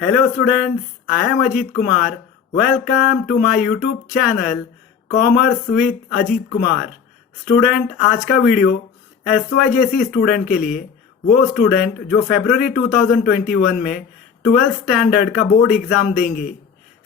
Hello students, I am Ajit Kumar. Welcome to my YouTube channel Commerce with Ajit Kumar. Student, आज का video SYJC student के लिए, वो student जो फरवरी 2021 में 12th स्टैंडर्ड का बोर्ड एग्जाम देंगे।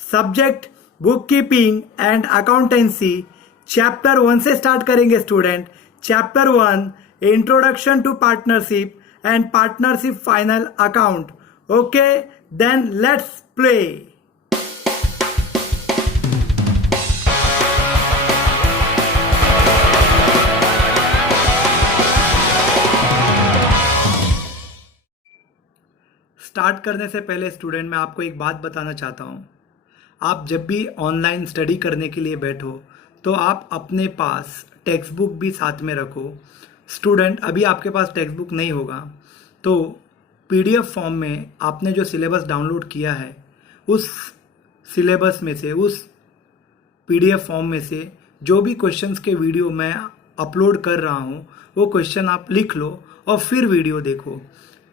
Subject book keeping and accountancy, chapter 1 से स्टार्ट करेंगे student. Chapter 1 introduction to partnership and partnership final account. Okay, then let's play. Start करने से पहले स्टूडेंट, मैं आपको एक बात बताना चाहता हूँ। आप जब भी ऑनलाइन स्टडी करने के लिए बैठो तो आप अपने पास टेक्स्ट बुक भी साथ में रखो। स्टूडेंट, अभी आपके पास टेक्स्ट बुक नहीं होगा तो पीडीएफ फॉर्म में आपने जो सिलेबस डाउनलोड किया है उस सिलेबस में से, उस पीडीएफ फॉर्म में से जो भी क्वेश्चंस के वीडियो मैं अपलोड कर रहा हूँ वो क्वेश्चन आप लिख लो और फिर वीडियो देखो।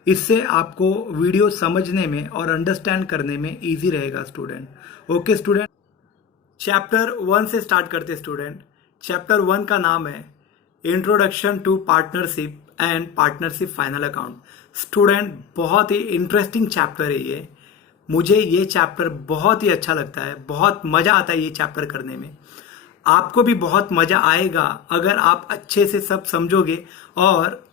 इससे आपको वीडियो समझने में और अंडरस्टैंड करने में इजी रहेगा स्टूडेंट। ओके स्टूडेंट, चैप्टर 1 से स्टार्ट करते स्टूडेंट। चैप्टर 1 का नाम है introduction to partnership and partnership final account. Student, बहुत ही इंटरेस्टिंग चैप्टर है ये। मुझे ये चैप्टर बहुत ही अच्छा लगता है, बहुत मज़ा आता है ये चैप्टर करने में। आपको भी बहुत मज़ा आएगा अगर आप अच्छे से सब समझोगे और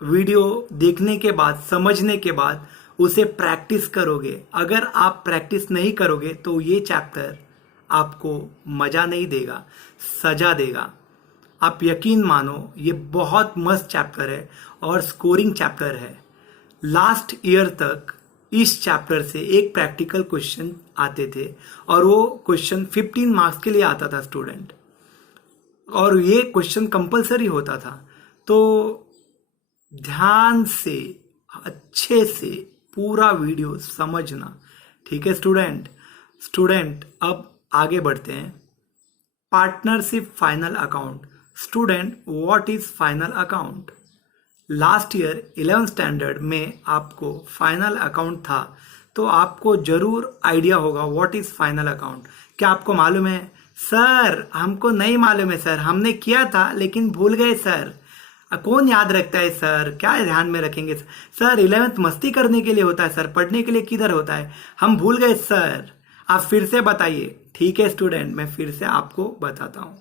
वीडियो देखने के बाद, समझने के बाद उसे प्रैक्टिस करोगे। अगर आप प्रैक्टिस नहीं करोगे तो ये चैप्टर आपको मज़ा नहीं देगा, सजा देगा। आप यकीन मानो, ये बहुत मस्त चैप्टर है और स्कोरिंग चैप्टर है। लास्ट ईयर तक इस चैप्टर से एक प्रैक्टिकल क्वेश्चन आते थे और वो क्वेश्चन 15 मार्क्स के लिए आता था स्टूडेंट, और ये क्वेश्चन कंपलसरी होता था। तो ध्यान से, अच्छे से पूरा वीडियो समझना, ठीक है स्टूडेंट। स्टूडेंट, अब आगे बढ़ते हैं। Partnership final account. Student, what is final account? Last year 11th standard में आपको फाइनल अकाउंट था तो आपको जरूर आइडिया होगा व्हाट इज फाइनल अकाउंट। क्या आपको मालूम है? सर, हमको नहीं मालूम है सर, हमने किया था लेकिन भूल गए सर। कौन याद रखता है सर, क्या ध्यान में रखेंगे सर? 11th मस्ती करने के लिए होता है सर, पढ़ने के लिए किधर होता है? हम भूल गए सर, आप फिर से बताइए। ठीक है स्टूडेंट, मैं फिर से आपको बताता हूँ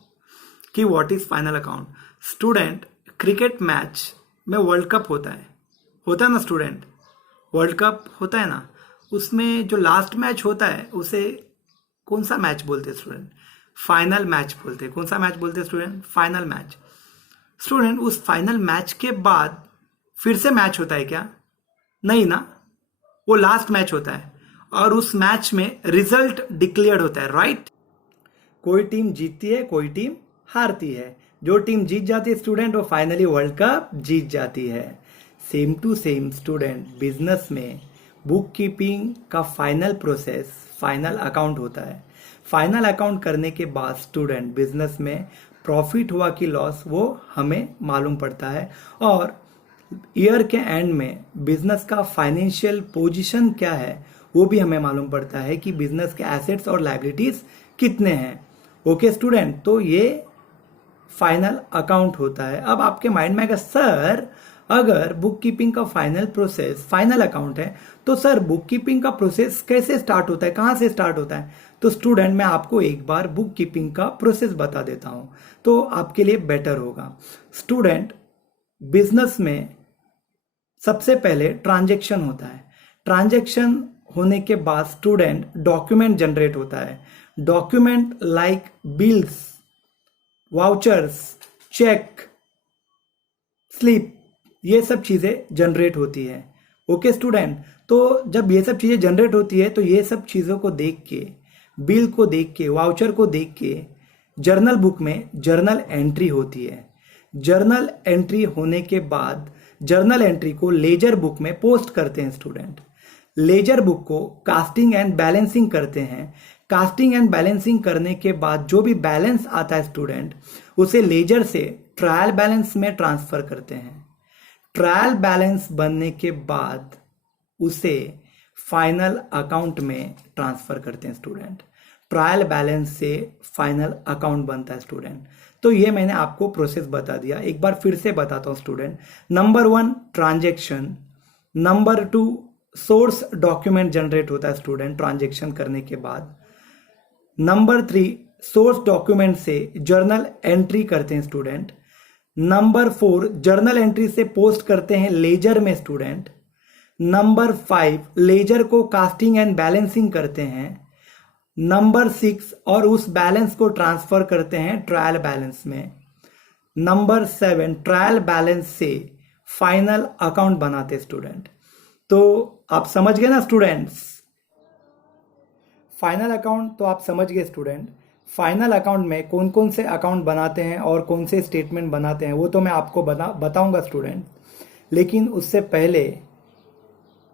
कि what is final account. Student, cricket match में वर्ल्ड कप होता है ना स्टूडेंट? वर्ल्ड कप होता है ना, उसमें जो लास्ट मैच होता है उसे कौन सा मैच बोलते हैं स्टूडेंट? फाइनल मैच बोलते हैं। कौन सा मैच बोलते हैं स्टूडेंट? Final match. स्टूडेंट, उस फाइनल मैच के बाद फिर से मैच होता है क्या? नहीं ना, वो लास्ट मैच होता है और उस मैच में रिजल्ट डिक्लेयर्ड होता है, राइट? कोई टीम जीतती है, कोई टीम हारती है। जो टीम जीत जाती है स्टूडेंट, वो फाइनली वर्ल्ड कप जीत जाती है। Same to same student, business में बुक कीपिंग का फाइनल प्रोसेस फाइनल अकाउंट होता है। फाइनल अकाउंट करने के बाद स्टूडेंट, बिजनेस में प्रॉफिट हुआ कि लॉस वो हमें मालूम पड़ता है, और ईयर के एंड में बिजनेस का फाइनेंशियल पोजीशन क्या है वो भी हमें मालूम पड़ता है कि बिजनेस के एसेट्स और लायबिलिटीज कितने हैं। ओके स्टूडेंट, तो ये फाइनल अकाउंट होता है। अब आपके माइंड में आएगा, सर अगर बुक कीपिंग का फाइनल प्रोसेस फाइनल अकाउंट है तो सर बुक कीपिंग का प्रोसेस कैसे स्टार्ट होता है, कहाँ से स्टार्ट होता है? तो स्टूडेंट, मैं आपको एक बार बुक कीपिंग का प्रोसेस बता देता हूँ तो आपके लिए बेटर होगा। स्टूडेंट, बिजनेस में सबसे पहले ट्रांजैक्शन होता है। ट्रांजैक्शन होने के बाद स्टूडेंट डॉक्यूमेंट जनरेट होता है। Document like bills, vouchers, cheque, slip, ये सब चीज़ें जनरेट होती है। ओके स्टूडेंट, तो जब ये सब चीज़ें जनरेट होती है तो ये सब चीज़ों को देख के, बिल को देख के, वाउचर को देख के जर्नल बुक में जर्नल एंट्री होती है। जर्नल एंट्री होने के बाद जर्नल एंट्री को लेजर बुक में पोस्ट करते हैं स्टूडेंट। लेजर बुक को कास्टिंग एंड बैलेंसिंग करते हैं। कास्टिंग एंड बैलेंसिंग करने के बाद जो भी बैलेंस आता है स्टूडेंट, उसे लेजर से ट्रायल बैलेंस में ट्रांसफर करते हैं। ट्रायल बैलेंस बनने के बाद उसे फाइनल अकाउंट में ट्रांसफर करते हैं स्टूडेंट। ट्रायल बैलेंस से फाइनल अकाउंट बनता है स्टूडेंट। तो ये मैंने आपको प्रोसेस बता दिया, एक बार फिर से बताता हूँ student. Number 1 transaction, number 2 source document generate होता है स्टूडेंट ट्रांजैक्शन करने के बाद। नंबर 3 सोर्स डॉक्यूमेंट से जर्नल एंट्री करते हैं स्टूडेंट। नंबर 4 जर्नल एंट्री से पोस्ट करते हैं लेजर में स्टूडेंट। नंबर 5 लेजर को कास्टिंग एंड बैलेंसिंग करते हैं। नंबर 6 और उस बैलेंस को ट्रांसफर करते हैं ट्रायल बैलेंस में। नंबर 7 ट्रायल बैलेंस से फाइनल अकाउंट बनाते स्टूडेंट। तो आप समझ गए ना स्टूडेंट्स? फाइनल अकाउंट तो आप समझ गए स्टूडेंट। फाइनल अकाउंट में कौन कौन से अकाउंट बनाते हैं और कौन से स्टेटमेंट बनाते हैं वो तो मैं आपको बताऊंगा स्टूडेंट। लेकिन उससे पहले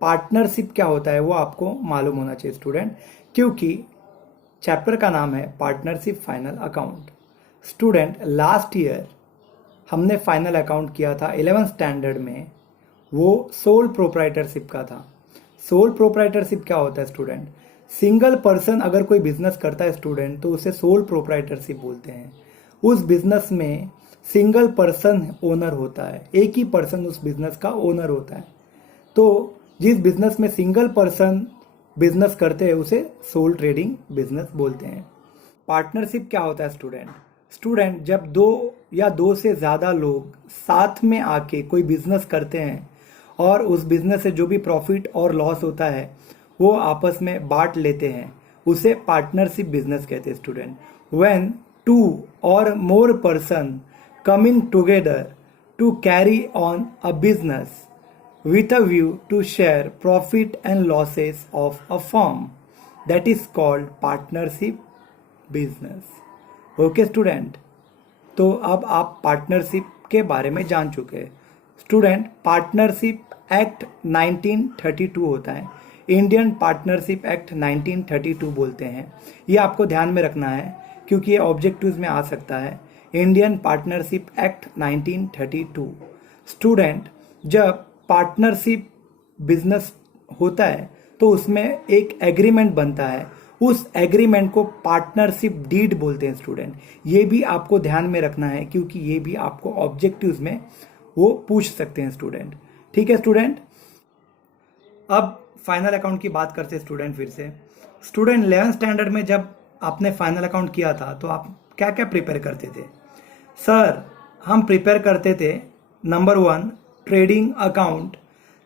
पार्टनरशिप क्या होता है वो आपको मालूम होना चाहिए स्टूडेंट, क्योंकि चैप्टर का नाम है partnership final account. Student last year हमने फाइनल अकाउंट किया था 11th स्टैंडर्ड में, वो सोल प्रोप्राइटरशिप का था। सोल प्रोप्राइटरशिप क्या होता है स्टूडेंट? सिंगल पर्सन अगर कोई बिजनेस करता है स्टूडेंट तो उसे सोल प्रोप्राइटरशिप बोलते हैं। उस बिजनेस में सिंगल पर्सन ओनर होता है, एक ही पर्सन उस बिजनेस का ओनर होता है। तो जिस बिजनेस में सिंगल पर्सन बिजनेस करते हैं उसे सोल ट्रेडिंग बिजनेस बोलते हैं। पार्टनरशिप क्या होता है स्टूडेंट? स्टूडेंट जब दो या दो से ज़्यादा लोग साथ में आके कोई बिजनेस करते हैं और उस बिजनेस से जो भी प्रॉफिट और लॉस होता है वो आपस में बांट लेते हैं, उसे पार्टनरशिप बिजनेस कहते हैं स्टूडेंट। व्हेन टू और more person coming together to carry on a business with a view to share profit and losses of a firm, that is called partnership business. Okay student, तो अब आप partnership के बारे में जान चुके हैं स्टूडेंट। पार्टनरशिप एक्ट 1932 होता है, इंडियन पार्टनरशिप एक्ट 1932 बोलते हैं। ये आपको ध्यान में रखना है क्योंकि ये ऑब्जेक्टिव्स में आ सकता है। Indian partnership act 1932। स्टूडेंट जब पार्टनरशिप बिजनेस होता है तो उसमें एक एग्रीमेंट बनता है, उस एग्रीमेंट को पार्टनरशिप डीड बोलते हैं स्टूडेंट। ये भी आपको ध्यान में रखना है क्योंकि ये भी आपको ऑब्जेक्टिव्स में वो पूछ सकते हैं स्टूडेंट। ठीक है स्टूडेंट, अब फाइनल अकाउंट की बात करते हैं स्टूडेंट फिर से। स्टूडेंट 11th स्टैंडर्ड में जब आपने फाइनल अकाउंट किया था तो आप क्या क्या प्रिपेयर करते थे? सर हम प्रिपेयर करते थे number 1 trading account,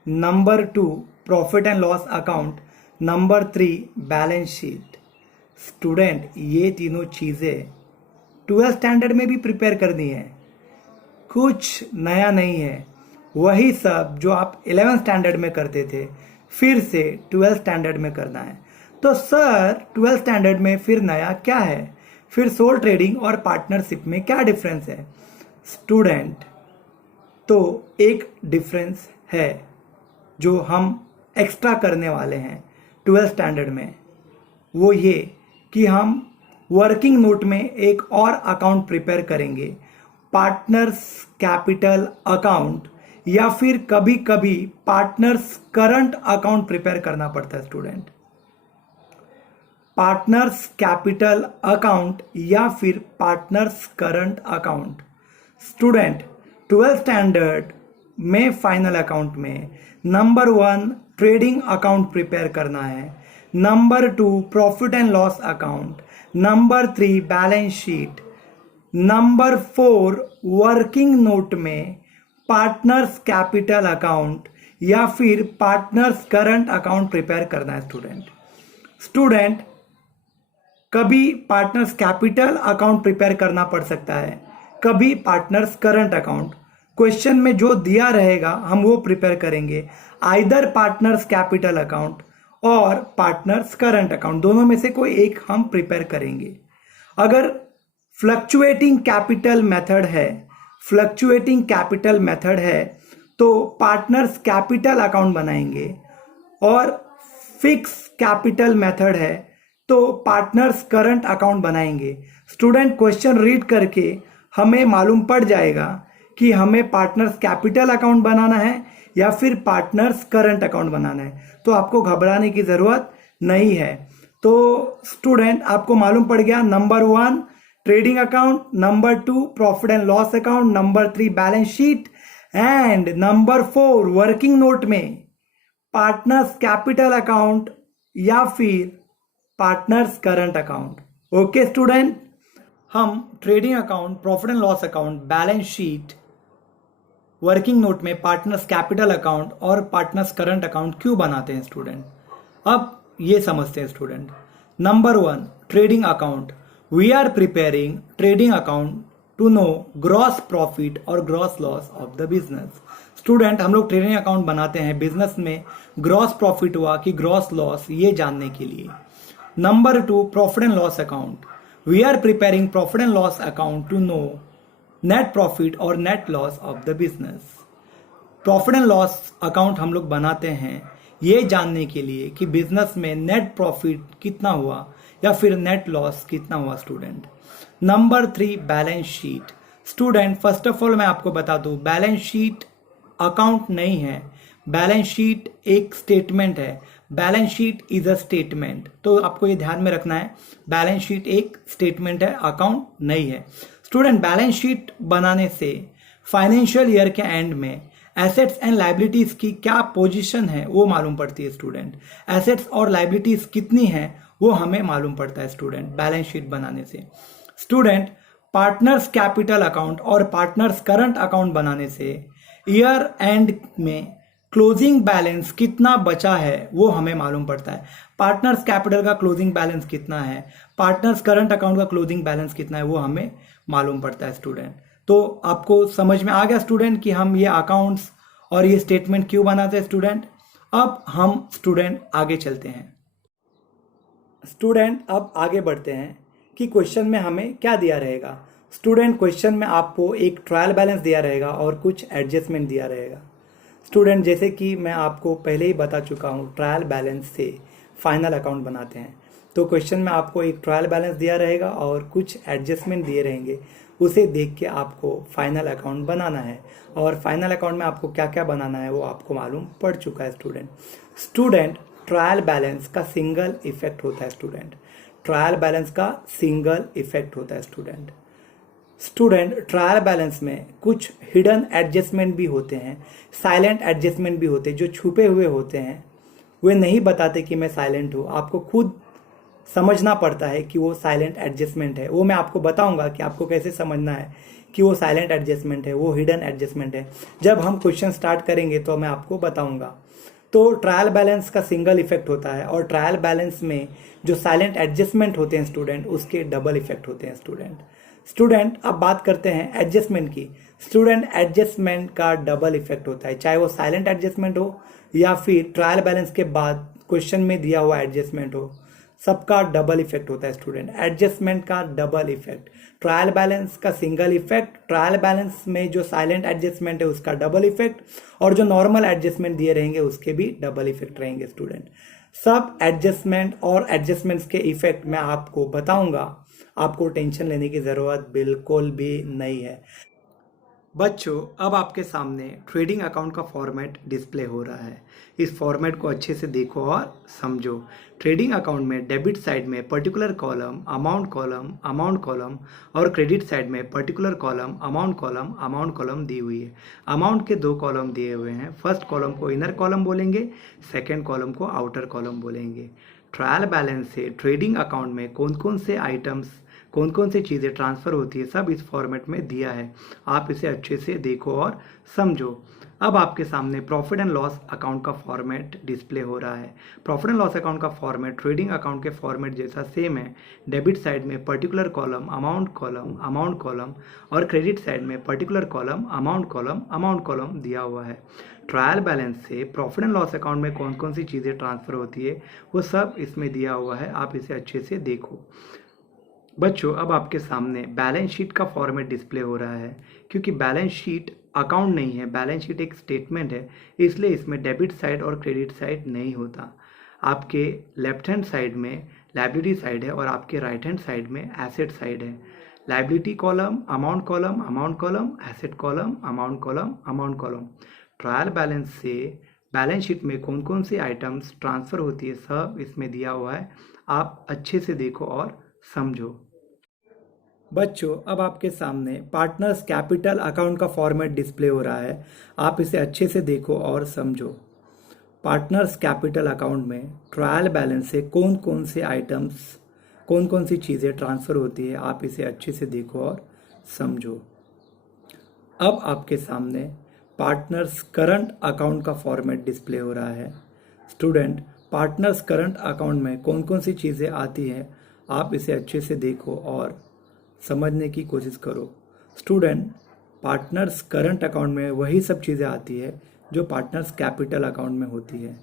number 2 profit and loss account, number 3 balance sheet. Student ये तीनों चीज़ें 12th स्टैंडर्ड में भी प्रिपेयर करनी है, कुछ नया नहीं है। वही सब जो आप 11th स्टैंडर्ड में करते थे फिर से 12th स्टैंडर्ड में करना है। तो सर 12th स्टैंडर्ड में फिर नया क्या है? फिर सोल ट्रेडिंग और पार्टनरशिप में क्या डिफरेंस है? स्टूडेंट तो एक डिफरेंस है जो हम एक्स्ट्रा करने वाले हैं 12th स्टैंडर्ड में, वो ये कि हम वर्किंग नोट में एक और अकाउंट प्रिपेयर करेंगे, पार्टनर्स कैपिटल अकाउंट, या फिर कभी कभी पार्टनर्स करंट अकाउंट प्रिपेयर करना पड़ता है स्टूडेंट। पार्टनर्स कैपिटल अकाउंट या फिर partners current account. Student 12th standard में फाइनल अकाउंट में नंबर 1 ट्रेडिंग अकाउंट प्रिपेयर करना है, number 2 profit and loss account, number 3 balance sheet, number 4 working note में पार्टनर्स कैपिटल अकाउंट या फिर पार्टनर्स करंट अकाउंट प्रिपेयर करना है स्टूडेंट। कभी पार्टनर्स कैपिटल अकाउंट प्रिपेयर करना पड़ सकता है, कभी पार्टनर्स करंट अकाउंट। क्वेश्चन में जो दिया रहेगा हम वो प्रिपेयर करेंगे, आइदर पार्टनर्स कैपिटल अकाउंट और पार्टनर्स करंट अकाउंट, दोनों में से कोई एक हम प्रिपेयर करेंगे। अगर फ्लक्चुएटिंग कैपिटल मेथड है तो पार्टनर्स कैपिटल अकाउंट बनाएंगे, और फिक्स कैपिटल मेथड है तो पार्टनर्स करंट अकाउंट बनाएंगे। स्टूडेंट क्वेश्चन रीड करके हमें मालूम पड़ जाएगा कि हमें पार्टनर्स कैपिटल अकाउंट बनाना है या फिर पार्टनर्स करंट अकाउंट बनाना है, तो आपको घबराने की ज़रूरत नहीं है। तो स्टूडेंट आपको मालूम पड़ गया, number 1 trading account, number 2 profit and loss account, number 3 balance sheet and number 4 working note में पार्टनर्स कैपिटल अकाउंट या फिर partners current account. Okay student, हम trading account, profit and loss account, balance sheet, working note में partners capital account और partners current account क्यों बनाते हैं student, अब ये समझते हैं student. Number 1 trading account, we are preparing trading account to know gross profit और gross loss of the business. Student हम लोग ट्रेडिंग अकाउंट बनाते हैं बिजनेस में ग्रॉस प्रॉफिट हुआ कि ग्रॉस लॉस, ये जानने के लिए। Number 2 profit and loss account, we are preparing profit and loss account to know net profit और net loss of the business. Profit and loss account हम लोग बनाते हैं ये जानने के लिए कि बिजनेस में नेट प्रॉफिट कितना हुआ या फिर नेट लॉस कितना हुआ student. Number 3 balance sheet. Student first of all मैं आपको बता दूं, बैलेंस शीट अकाउंट नहीं है, बैलेंस शीट एक स्टेटमेंट है। Balance sheet is a statement, तो आपको ये ध्यान में रखना है, बैलेंस शीट एक स्टेटमेंट है, अकाउंट नहीं है। स्टूडेंट बैलेंस शीट बनाने से फाइनेंशियल ईयर के एंड में एसेट्स एंड लाइबिलिटीज की क्या पोजीशन है वो मालूम पड़ती है स्टूडेंट। एसेट्स और लाइबिलिटीज कितनी है वो हमें मालूम पड़ता है स्टूडेंट बैलेंस शीट बनाने से। स्टूडेंट पार्टनर्स कैपिटल अकाउंट और पार्टनर्स करंट अकाउंट बनाने से ईयर एंड में क्लोजिंग बैलेंस कितना बचा है वो हमें मालूम पड़ता है। पार्टनर्स कैपिटल का क्लोजिंग बैलेंस कितना है, पार्टनर्स करंट अकाउंट का क्लोजिंग बैलेंस कितना है वो हमें मालूम पड़ता है स्टूडेंट। तो आपको समझ में आ गया स्टूडेंट कि हम ये अकाउंट्स और ये स्टेटमेंट क्यों बनाते हैं स्टूडेंट। अब हम स्टूडेंट आगे चलते हैं। स्टूडेंट अब आगे बढ़ते हैं कि क्वेश्चन में हमें क्या दिया रहेगा। स्टूडेंट क्वेश्चन में आपको एक ट्रायल बैलेंस दिया रहेगा और कुछ एडजस्टमेंट दिया रहेगा। स्टूडेंट जैसे कि मैं आपको पहले ही बता चुका हूँ, ट्रायल बैलेंस से फाइनल अकाउंट बनाते हैं। तो क्वेश्चन में आपको एक ट्रायल बैलेंस दिया रहेगा और कुछ एडजस्टमेंट दिए रहेंगे, उसे देख के आपको फाइनल अकाउंट बनाना है। और फाइनल अकाउंट में आपको क्या क्या बनाना है वो आपको मालूम पड़ चुका है स्टूडेंट। स्टूडेंट ट्रायल बैलेंस का सिंगल इफेक्ट होता है स्टूडेंट, ट्रायल बैलेंस का सिंगल इफेक्ट होता है स्टूडेंट। स्टूडेंट ट्रायल बैलेंस में कुछ हिडन एडजस्टमेंट भी होते हैं, साइलेंट एडजस्टमेंट भी होते हैं, जो छुपे हुए होते हैं, वे नहीं बताते कि मैं साइलेंट हूँ, आपको खुद समझना पड़ता है कि वो साइलेंट एडजस्टमेंट है। वो मैं आपको बताऊंगा कि आपको कैसे समझना है कि वो साइलेंट एडजस्टमेंट है, वो हिडन एडजस्टमेंट है। जब हम क्वेश्चन स्टार्ट करेंगे तो मैं आपको बताऊंगा। तो ट्रायल बैलेंस का सिंगल इफेक्ट होता है और ट्रायल बैलेंस में जो साइलेंट एडजस्टमेंट होते हैं स्टूडेंट, उसके डबल इफेक्ट होते हैं स्टूडेंट। स्टूडेंट अब बात करते हैं एडजस्टमेंट की। स्टूडेंट एडजस्टमेंट का डबल इफेक्ट होता है, चाहे वो साइलेंट एडजस्टमेंट हो या फिर ट्रायल बैलेंस के बाद क्वेश्चन में दिया हुआ एडजस्टमेंट हो, सबका डबल इफेक्ट होता है स्टूडेंट। एडजस्टमेंट का डबल इफेक्ट, ट्रायल बैलेंस का सिंगल इफेक्ट, ट्रायल बैलेंस में जो साइलेंट एडजस्टमेंट है उसका डबल इफेक्ट, और जो नॉर्मल एडजस्टमेंट दिए रहेंगे उसके भी डबल इफेक्ट रहेंगे स्टूडेंट। सब एडजस्टमेंट और एडजस्टमेंट्स के इफेक्ट मैं आपको बताऊंगा, आपको टेंशन लेने की ज़रूरत बिल्कुल भी नहीं है। बच्चों अब आपके सामने ट्रेडिंग अकाउंट का फॉर्मेट डिस्प्ले हो रहा है। इस फॉर्मेट को अच्छे से देखो और समझो। ट्रेडिंग अकाउंट में डेबिट साइड में पर्टिकुलर कॉलम, अमाउंट कॉलम और क्रेडिट साइड में पर्टिकुलर कॉलम, अमाउंट कॉलम दी हुई है। अमाउंट के 2 कॉलम दिए हुए हैं। फर्स्ट कॉलम को इनर कॉलम बोलेंगे, सेकेंड कॉलम को आउटर कॉलम बोलेंगे। ट्रायल बैलेंस से ट्रेडिंग अकाउंट में कौन कौन से आइटम्स, कौन कौन सी चीज़ें ट्रांसफ़र होती है, सब इस फॉर्मेट में दिया है। आप इसे अच्छे से देखो और समझो। अब आपके सामने प्रॉफिट एंड लॉस अकाउंट का फॉर्मेट डिस्प्ले हो रहा है। प्रॉफिट एंड लॉस अकाउंट का फॉर्मेट ट्रेडिंग अकाउंट के फॉर्मेट जैसा सेम है। डेबिट साइड में पर्टिकुलर कॉलम, अमाउंट कॉलम और क्रेडिट साइड में पर्टिकुलर कॉलम, अमाउंट कॉलम दिया हुआ है। ट्रायल बैलेंस से प्रॉफिट एंड लॉस अकाउंट में कौन कौन सी चीज़ें ट्रांसफ़र होती है वो सब इसमें दिया हुआ है। आप इसे अच्छे से देखो। बच्चों अब आपके सामने बैलेंस शीट का फॉर्मेट डिस्प्ले हो रहा है। क्योंकि बैलेंस शीट अकाउंट नहीं है, बैलेंस शीट एक स्टेटमेंट है, इसलिए इसमें डेबिट साइड और क्रेडिट साइड नहीं होता। आपके लेफ्ट हैंड साइड में लायबिलिटी साइड है और आपके राइट हैंड साइड में एसेट साइड है। Liability column, amount column, amount column, asset column, amount column, amount column. Trial balance से बैलेंस शीट में कौन कौन सी आइटम्स ट्रांसफ़र होती है सब इसमें दिया हुआ है। आप अच्छे से देखो और समझो। बच्चों, अब आपके सामने पार्टनर्स कैपिटल अकाउंट का फॉर्मेट डिस्प्ले हो रहा है। आप इसे अच्छे से देखो और समझो। पार्टनर्स कैपिटल अकाउंट में ट्रायल बैलेंस से कौन कौन से आइटम्स, कौन कौन सी चीज़ें ट्रांसफ़र होती है, आप इसे अच्छे से देखो और समझो। अब आपके सामने पार्टनर्स करंट अकाउंट का फॉर्मेट डिस्प्ले हो रहा है। स्टूडेंट, पार्टनर्स करंट अकाउंट में कौन कौन सी चीज़ें आती हैं, आप इसे अच्छे से देखो और समझने की कोशिश करो। स्टूडेंट, पार्टनर्स करंट अकाउंट में वही सब चीज़ें आती है जो पार्टनर्स कैपिटल अकाउंट में होती है।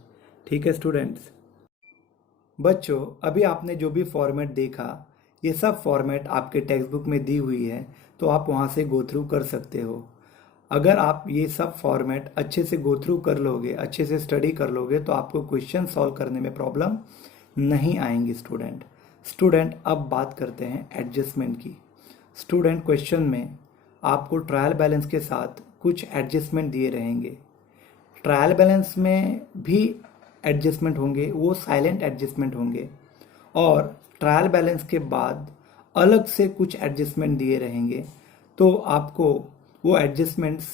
ठीक है स्टूडेंट्स। बच्चों, अभी आपने जो भी फॉर्मेट देखा, ये सब फॉर्मेट आपके टेक्स्ट बुक में दी हुई है, तो आप वहाँ से गो थ्रू कर सकते हो। अगर आप ये सब फॉर्मेट अच्छे से गो थ्रू कर लोगे, अच्छे से स्टडी कर लोगे, तो आपको क्वेश्चन सॉल्व करने में प्रॉब्लम नहीं आएंगी स्टूडेंट, अब बात करते हैं एडजस्टमेंट की। स्टूडेंट, क्वेश्चन में आपको ट्रायल बैलेंस के साथ कुछ एडजस्टमेंट दिए रहेंगे। ट्रायल बैलेंस में भी एडजस्टमेंट होंगे, वो साइलेंट एडजस्टमेंट होंगे, और ट्रायल बैलेंस के बाद अलग से कुछ एडजस्टमेंट दिए रहेंगे, तो आपको वो एडजस्टमेंट्स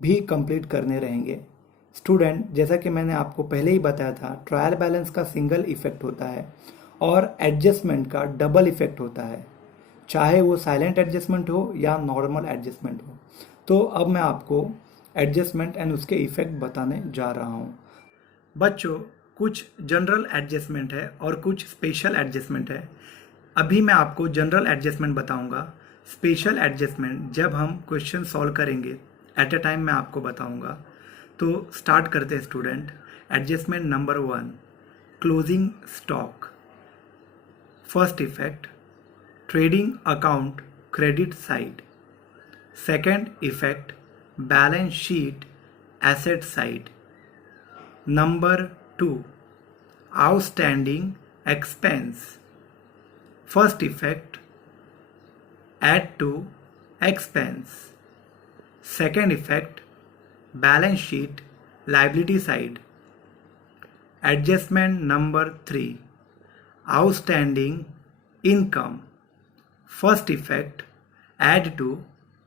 भी कंप्लीट करने रहेंगे। स्टूडेंट, जैसा कि मैंने आपको पहले ही बताया था, ट्रायल बैलेंस का सिंगल इफेक्ट होता है और एडजस्टमेंट का डबल इफेक्ट होता है, चाहे वो साइलेंट एडजस्टमेंट हो या नॉर्मल एडजस्टमेंट हो। तो अब मैं आपको एडजस्टमेंट एंड उसके इफेक्ट बताने जा रहा हूँ। बच्चों, कुछ जनरल एडजस्टमेंट है और कुछ स्पेशल एडजस्टमेंट है। अभी मैं आपको जनरल एडजस्टमेंट बताऊंगा। स्पेशल एडजस्टमेंट जब हम क्वेश्चन सॉल्व करेंगे एट अ टाइम मैं आपको बताऊंगा। तो स्टार्ट करते हैं student. Adjustment number 1, closing stock. First effect, trading account credit side. Second effect, balance sheet asset side. Number 2, outstanding expense. First effect, add to expense. Second effect, balance sheet liability side. Adjustment number 3, outstanding income. First effect, add to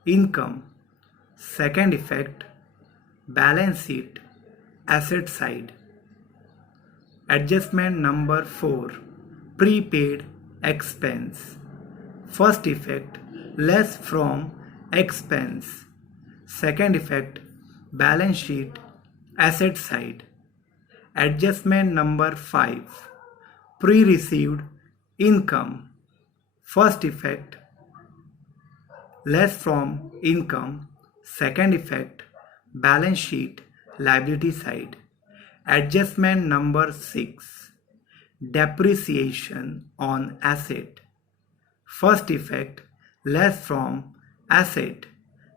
income. Second effect, balance sheet asset side. Adjustment number 4, prepaid expense. First effect, less from expense. Second effect, balance sheet asset side. Adjustment number 5, pre-received income. First effect, less from income. Second effect, balance sheet liability side. Adjustment number 6, depreciation on asset. First effect, less from asset.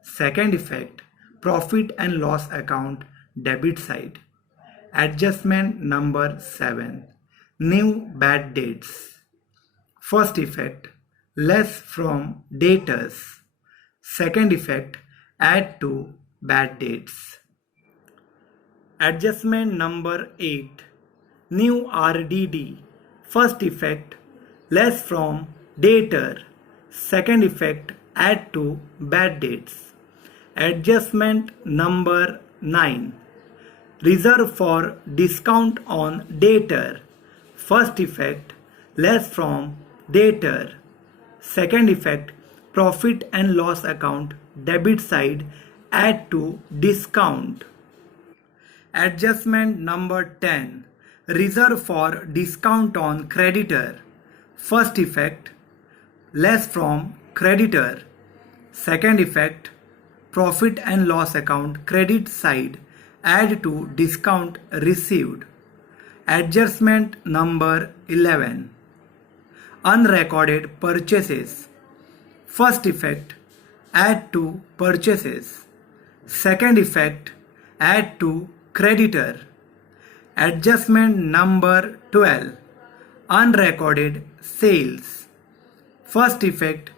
Second effect, profit and loss account debit side. Adjustment number 7, new bad debts. First effect, less from debtors. Second effect, add to bad debts. Adjustment number 8, new RDD. First effect, less from debtor. Second effect, add to bad debts. Adjustment number 9, reserve for discount on debtor. First effect, less from debtor. Second effect, profit and loss account debit side, add to discount. Adjustment number 10, reserve for discount on creditor. First effect, less from creditor. Second effect, profit and loss account credit side, add to discount received. Adjustment number 11, unrecorded purchases. First effect, add to purchases. Second effect, add to creditor. Adjustment number 12, unrecorded sales. First effect,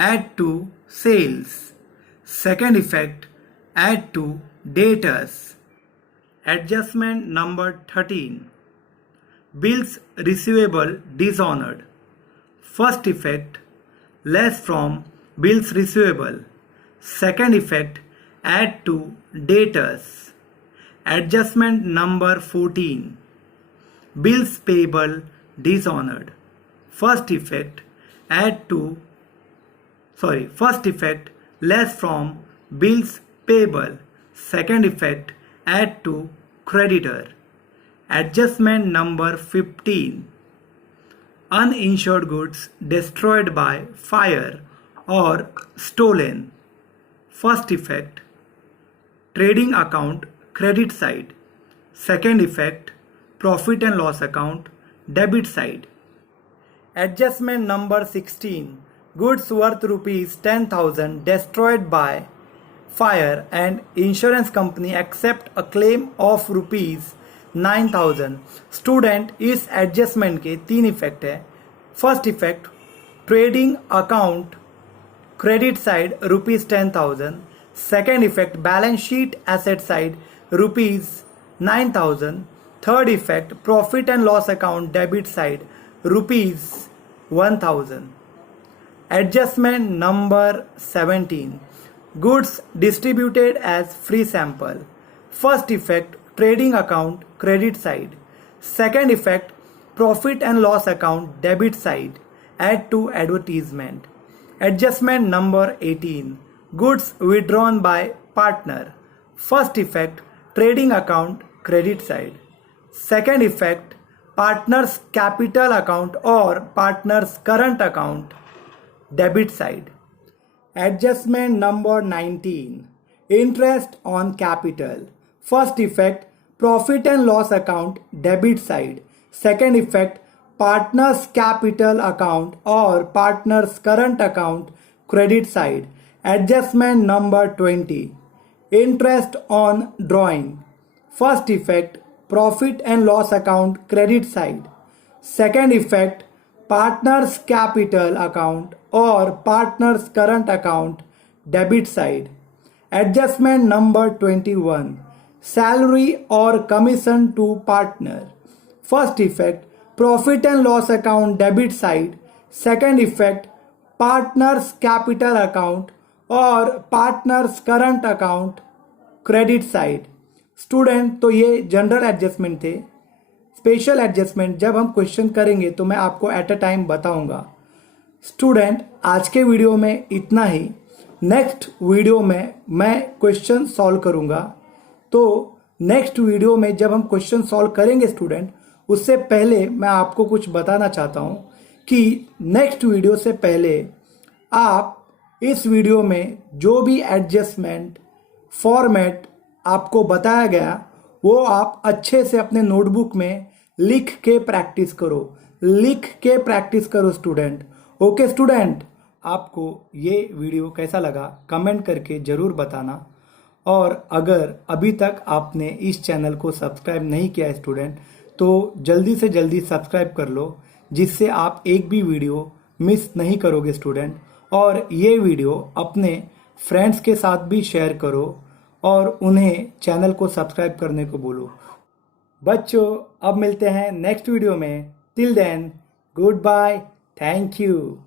add to sales. Second effect, add to debtors. Adjustment number 13. Bills receivable dishonored. First effect, less from bills receivable. Second effect, add to debtors. Adjustment number 14. Bills payable dishonored. First effect, less from bills payable. Second effect, add to creditor. Adjustment number 15. Uninsured goods destroyed by fire or stolen. First effect, trading account credit side. Second effect, profit and loss account debit side. Adjustment number 16. Goods worth rupees 10,000 destroyed by fire and insurance company accept a claim of rupees 9,000. Student इस adjustment के 3 effect है. First effect, trading account credit side rupees 10,000. Second effect, balance sheet asset side rupees 9,000. Third effect, profit and loss account debit side rupees 1,000. Adjustment number 17. Goods distributed as free sample. First effect, trading account credit side. Second effect, profit and loss account debit side. Add to advertisement. Adjustment number 18. Goods withdrawn by partner. First effect, trading account credit side. Second effect, partner's capital account or partner's current account debit side. Adjustment number 19. Interest on capital. First effect, profit and loss account debit side. Second effect, partner's capital account or partner's current account credit side. Adjustment number 20. Interest on drawing. First effect, profit and loss account credit side. Second effect, partner's capital account or partner's current account debit side. Adjustment number 21. Salary or commission to partner. First effect, profit and loss account debit side. Second effect, partner's capital account or partner's current account credit side. Student, तो ये general adjustment थे. Special adjustment जब हम question करेंगे तो मैं आपको at a time बताऊंगा. स्टूडेंट, आज के वीडियो में इतना ही. नेक्स्ट वीडियो में मैं क्वेश्चन सॉल्व करूंगा. तो नेक्स्ट वीडियो में जब हम क्वेश्चन सॉल्व करेंगे स्टूडेंट, उससे पहले मैं आपको कुछ बताना चाहता हूं कि नेक्स्ट वीडियो से पहले आप इस वीडियो में जो भी एडजस्टमेंट फॉर्मेट आपको बताया गया वो आप अच्छे से अपने नोटबुक में लिख के प्रैक्टिस करो स्टूडेंट. ओके स्टूडेंट, आपको ये वीडियो कैसा लगा कमेंट करके ज़रूर बताना. और अगर अभी तक आपने इस चैनल को सब्सक्राइब नहीं किया है स्टूडेंट, तो जल्दी से जल्दी सब्सक्राइब कर लो, जिससे आप एक भी वीडियो मिस नहीं करोगे स्टूडेंट. और ये वीडियो अपने फ्रेंड्स के साथ भी शेयर करो और उन्हें चैनल को सब्सक्राइब करने को बोलो. बच्चों, अब मिलते हैं नेक्स्ट वीडियो में. Till then, goodbye, thank you.